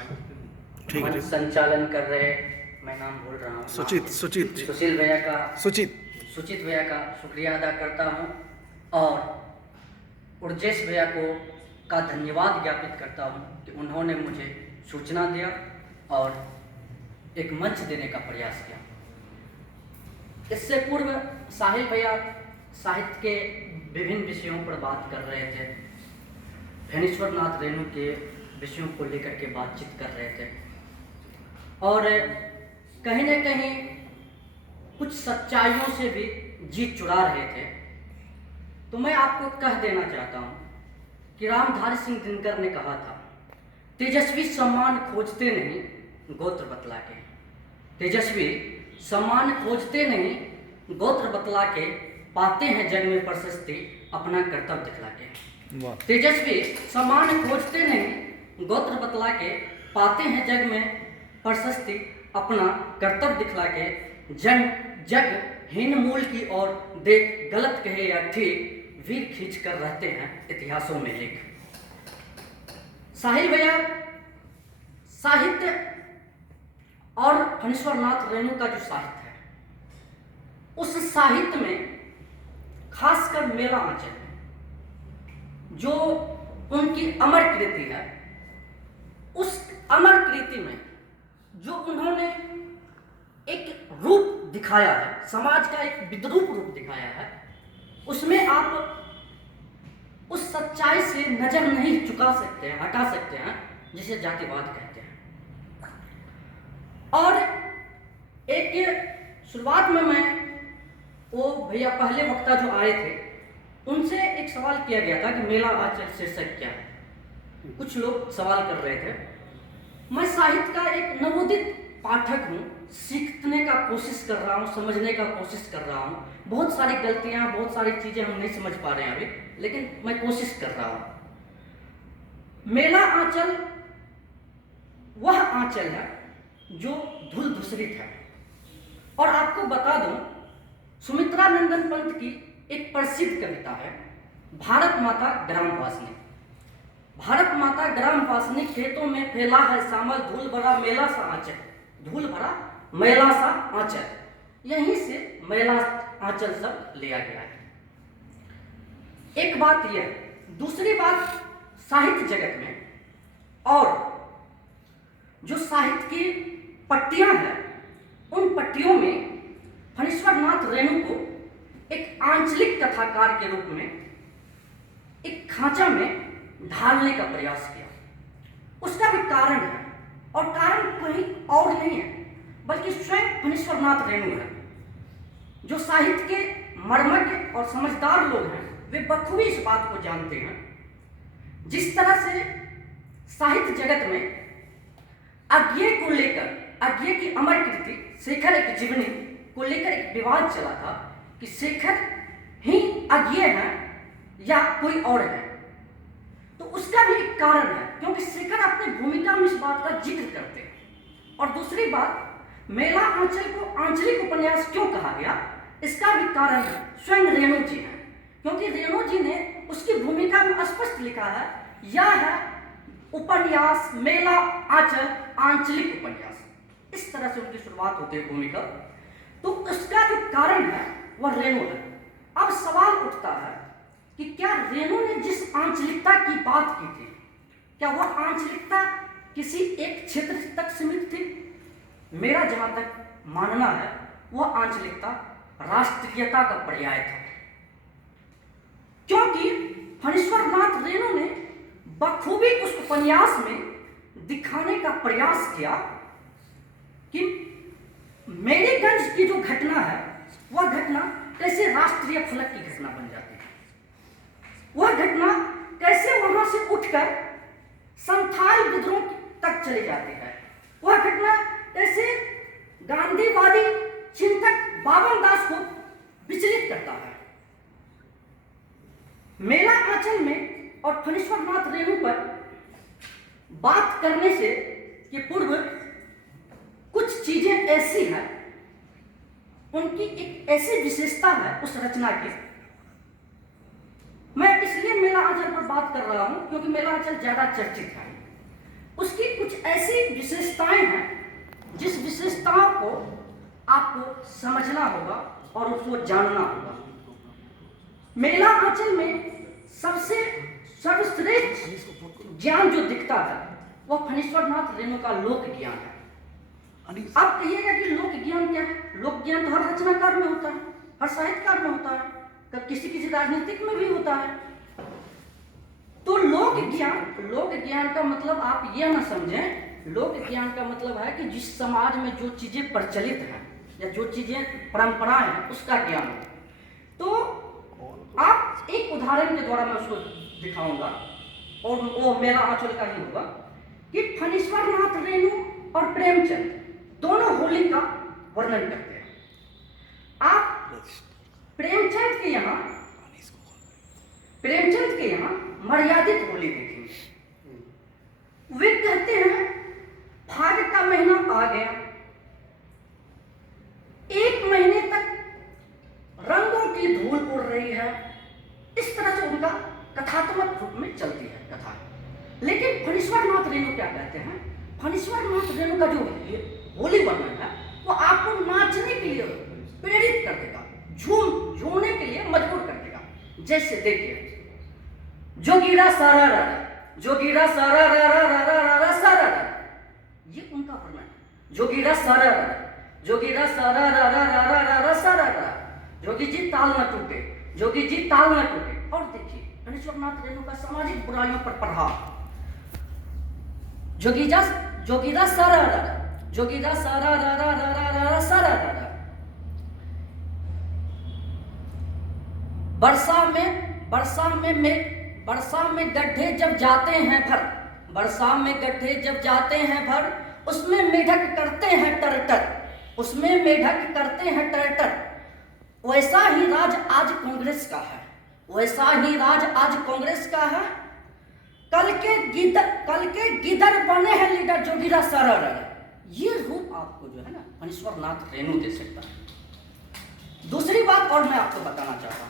ठीक है, मंच संचालन कर रहे, मैं नाम भूल रहा हूँ, सुशील भैया का, सुचित भैया का शुक्रिया अदा करता हूँ और उर्जेश भैया का धन्यवाद ज्ञापित करता हूँ कि उन्होंने मुझे सूचना दिया और एक मंच देने का प्रयास किया। इससे पूर्व साहिल भैया साहित्य के विभिन्न विषयों पर बात कर रहे थे, फणीश्वर नाथ रेणु के विषयों को लेकर के बातचीत कर रहे थे और कहीं न कहीं कुछ सच्चाइयों से भी जीत चुरा रहे थे। तो मैं आपको कह देना चाहता हूँ कि रामधारी सिंह दिनकर ने कहा था, तेजस्वी सम्मान खोजते नहीं गोत्र बतला के, तेजस्वी सम्मान खोजते नहीं गोत्र बतला के, पाते हैं जग में प्रशस्ति अपना कर्तव्य दिखला के। तेजस्वी सम्मान खोजते नहीं गोत्र बतला के, पाते हैं जग में प्रशस्ति अपना कर्तव्य दिखला के, जग हीन मूल की ओर देख, गलत कहे या ठीक वीर खींच कर रहते हैं इतिहासों में लेख। साहिल भैया साहित्य और फणीश्वर नाथ रेणु का जो साहित्य है, उस साहित्य में खासकर मेला आंचल में जो उनकी अमर कृति है, उस अमर कृति में जो उन्होंने एक रूप दिखाया है, समाज का एक विद्रूप रूप दिखाया है, उसमें आप उस सच्चाई से नजर नहीं चुका सकते हैं, हटा सकते हैं, जिसे जातिवाद कहते हैं। और एक शुरुआत में मैं वो भैया पहले वक्ता जो आए थे उनसे एक सवाल किया गया था कि मेला आंचल शीर्षक क्या है। कुछ लोग सवाल कर रहे थे। मैं साहित्य का एक नवोदित पाठक हूँ, सीखने का कोशिश कर रहा हूँ, समझने का कोशिश कर रहा हूँ। बहुत सारी गलतियाँ, बहुत सारी चीज़ें हम नहीं समझ पा रहे हैं अभी, लेकिन मैं कोशिश कर रहा हूँ। मेला आंचल वह आंचल है जो धूल धूसरित है। और आपको बता दूं, सुमित्रा नंदन पंत की एक प्रसिद्ध कविता है, भारत माता ग्रामवासिनी। भारत माता ग्रामवासिनी खेतों में फैला है सामल, धूल भरा मेला सा आंचल, धूल भरा मेला सा आंचल। यहीं से मेला आंचल सब लिया गया है। एक बात यह, दूसरी बात साहित्य जगत में और जो साहित्य की पट्टियां हैं, उन पट्टियों में फणीश्वर नाथ रेणु को एक आंचलिक कथाकार के रूप में एक खांचा में ढालने का प्रयास किया। उसका भी कारण है, और कारण कहीं और नहीं है बल्कि स्वयं फणीश्वर नाथ रेणु है। जो साहित्य के मर्मज्ञ और समझदार लोग हैं, वे बखूबी इस बात को जानते हैं। जिस तरह से साहित्य जगत में अज्ञेय को लेकर, अज्ञेय की अमर कृति शेखर एक जीवनी को लेकर एक विवाद चला था कि शेखर ही अज्ञेय है या कोई और है, तो उसका भी एक कारण है, क्योंकि शेखर अपनी भूमिका में इस बात का जिक्र करते हैं। और दूसरी बात, मेला आंचल को आंचलिक उपन्यास क्यों कहा गया, इसका भी कारण स्वयं रेणु जी है, क्योंकि रेणु जी ने उसकी भूमिका में स्पष्ट लिखा है, यह है उपन्यास मेला आंचल आंचलिक उपन्यास। इस तरह से उनकी शुरुआत होती है भूमिका। तो उसका जो कारण है वह रेणु है। अब सवाल उठता है कि क्या रेणु ने जिस आंचलिकता की बात की थी, क्या वह आंचलिकता किसी एक क्षेत्र तक सीमित थी? मेरा जहां तक मानना है, वह आंचलिकता राष्ट्रीयता का पर्याय था, क्योंकि फणीश्वर नाथ रेणु ने बखूबी उस उपन्यास में दिखाने का प्रयास किया कि मेरीगंज की जो घटना है, वह घटना कैसे राष्ट्रीय फलक की घटना बन जाती है, वह घटना कैसे वहां से उठकर संथाल विद्रोह तक चली जाती है, वह घटना कैसे गांधीवादी चिंतक बाबन दास को विचलित करता है। मेला आंचल में और फणीश्वर नाथ रेणु पर बात करने से के पूर्व कुछ चीजें ऐसी हैं, उनकी एक ऐसी विशेषता है उस रचना की। मैं इसलिए मेला आंचल पर बात कर रहा हूं क्योंकि मेला आंचल ज्यादा चर्चित है। उसकी कुछ ऐसी विशेषताएं हैं जिस विशेषताओं को आपको समझना होगा और उसको जानना होगा। मेला आंचल में सबसे सर्वश्रेष्ठ ज्ञान जो दिखता है वह फणीश्वरनाथ रेणु का लोक ज्ञान है। आप कहिएगा कि लोक ज्ञान क्या है? लोक ज्ञान तो हर रचनाकार में होता है, हर साहित्यकार में होता है, किसी किसी राजनीतिक में भी होता है। तो लोक ज्ञान का मतलब आप यह ना समझें, लोक ज्ञान का मतलब है कि जिस समाज में जो चीजें प्रचलित हैं या जो चीजें परंपराएं हैं उसका ज्ञान है। तो आप एक उदाहरण के द्वारा मैं उसको दिखाऊंगा और वो मेरा आंचल का ही होगा कि फणीश्वरनाथ रेणु और प्रेमचंद दोनों होली का वर्णन करते हैं। आप प्रेमचंद के यहाँ मर्यादित होली देखेंगे। वे कहते हैं फाग का महीना आ गया, 1 महीने तक रंगों की धूल उड़ रही है। इस तरह से उनका कथात्मक रूप में चलती है कथा। लेकिन फणीश्वरनाथ रेणु क्या कहते हैं? फणीश्वरनाथ रेणु का जो होली वर्णन है वो आपको नाचने के लिए प्रेरित कर देगा, झूमने के लिए मजबूर कर देगा। जैसे देखिए, जोगीरा सारा रारा, जोगीरा सारा रारा रारा रारा सारा रारा, ये उनका वर्णन है। जोगीरा सारा रारा, जोगीरा सारा रारा रारा रारा सारा रारा, जोगी जी ताल न टूटे, जोगी जी ताल न टूटे। और देखिए फणीश्वरनाथ रेणु का सामाजिक बुराइयों पर प्रभाव। जोगीरा सारा रारा, जोगीरा सारा रारा रारा रारा सारा रारा। वर्षा में गड्ढे जब जाते हैं भर, वर्षा में गड्ढे जब जाते हैं भर, उसमें मेढक करते हैं टरटर, उसमें मेढक करते हैं टरटर। वैसा ही राज आज कांग्रेस का है, वैसा ही राज आज कांग्रेस का है। कल के गिदर बने हैं लीडर जोगीरा सारा रारा। ये रूप आपको जो है ना फणीश्वरनाथ रेणु दे सकता है। दूसरी बात और मैं आपको बताना चाहता हूं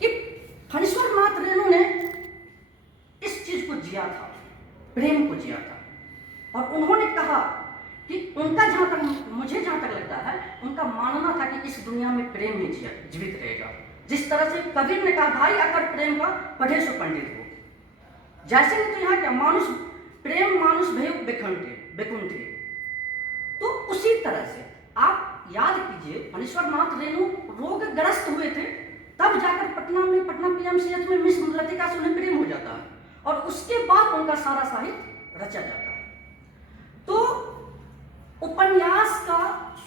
कि फणीश्वरनाथ रेणु ने इस चीज को जिया था, प्रेम को जिया था। और उन्होंने कहा कि उनका मुझे जहां तक लगता है, उनका मानना था कि इस दुनिया में प्रेम ही जीवित रहेगा। जिस तरह से कबीर ने कहा, भाई अगर प्रेम का पढ़े सो पंडित हो। जैसे नहीं तो यहाँ क्या प्रेम मानुष भयो बेकुंठे। तो उसी तरह से आप याद कीजिए, फणीश्वरनाथ रेणु रोगग्रस्त हुए थे, तब जाकर पटना पीएमसीएच में मिस लतिका से उन्हें प्रेम हो जाता है और उसके बाद उनका सारा साहित्य रचा जाता है। तो उपन्यास का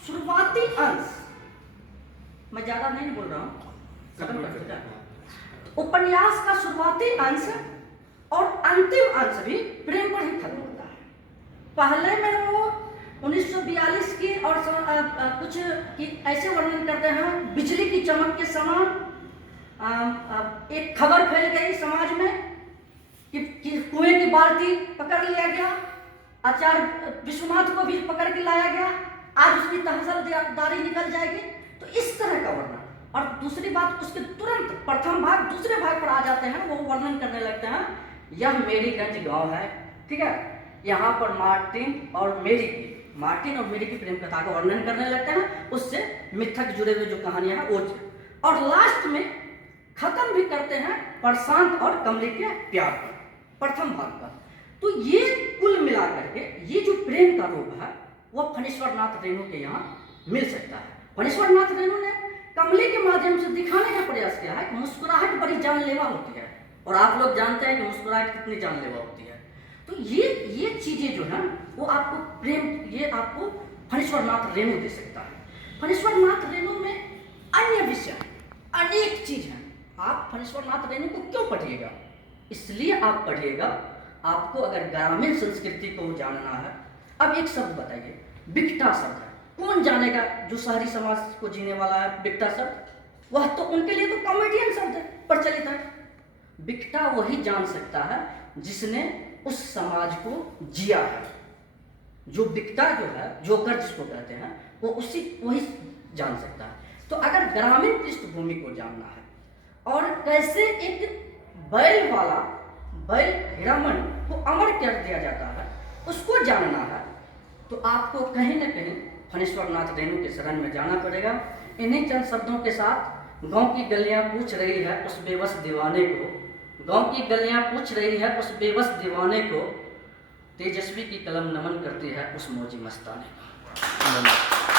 शुरुआती अंश, मैं ज्यादा नहीं बोल रहा हूं, खत्म कर देता हूं। उपन्यास का शुरुआती अंश और अंतिम अंश भी प्रेम पर ही खत्म होता है। पहले में वो 1942 की और कुछ की ऐसे वर्णन करते हैं, बिजली की चमक के समान एक खबर फैल गई समाज में कि कुएं की बाल्टी पकड़ लिया गया, आचार्य विश्वनाथ को भी पकड़ के लाया गया, आज उसकी तहसीलदारी निकल जाएगी। तो इस तरह का वर्णन। और दूसरी बात, उसके तुरंत प्रथम भाग दूसरे भाग पर आ जाते हैं, वो वर्णन करने लगते हैं, यह मेरीगंज गांव है, ठीक है, यहाँ पर मार्टिन और मेरी की प्रेम कथा का वर्णन करने लगते हैं। उससे मिथक जुड़े हुए जो कहानियां हैं वो, और लास्ट में खत्म भी करते हैं प्रशांत और कमली के प्यार पर, प्रथम भाग पर। तो ये कुल मिलाकर के ये जो प्रेम का रूप है वो फणीश्वरनाथ रेणु के यहाँ मिल सकता है। फणीश्वरनाथ रेणु ने कमली के माध्यम से दिखाने का प्रयास किया है कि मुस्कुराहट बड़ी जानलेवा होती है, और आप लोग जानते हैं कि मुस्कुराहट कितनी जानलेवा होती है। तो ये चीजें जो है वो आपको प्रेम, ये आपको फणीश्वरनाथ रेणु दे सकता है। फणीश्वरनाथ रेणु में अन्य विषय अनेक चीज हैं। आप फणीश्वरनाथ रेणु को क्यों पढ़िएगा? इसलिए आप पढ़िएगा, आपको अगर ग्रामीण संस्कृति को जानना है। अब एक शब्द बताइए, बिकटा शब्द है, कौन जानेगा जो शहरी समाज को जीने वाला है बिकटा शब्द? वह तो उनके लिए तो कॉमेडियन शब्द है, प्रचलित है। बिकटा वही जान सकता है जिसने उस समाज को जिया है। जो बिकटा जो है, जोकर जिसको कहते हैं, वो वही जान सकता है। तो अगर ग्रामीण पृष्ठभूमि को जानना है और कैसे एक बैल वाला बैल हीरामन को अमर कर दिया जाता है, उसको जानना है तो आपको कहीं न कहीं फणीश्वर नाथ रेणु के शरण में जाना पड़ेगा। इन्हीं चंद शब्दों के साथ गांव की गलियां पूछ रही है उस बेबस दीवाने को, गांव की गलियां पूछ रही है उस बेबस दीवाने को, तेजस्वी की कलम नमन करती है उस मौजी मस्ताने को।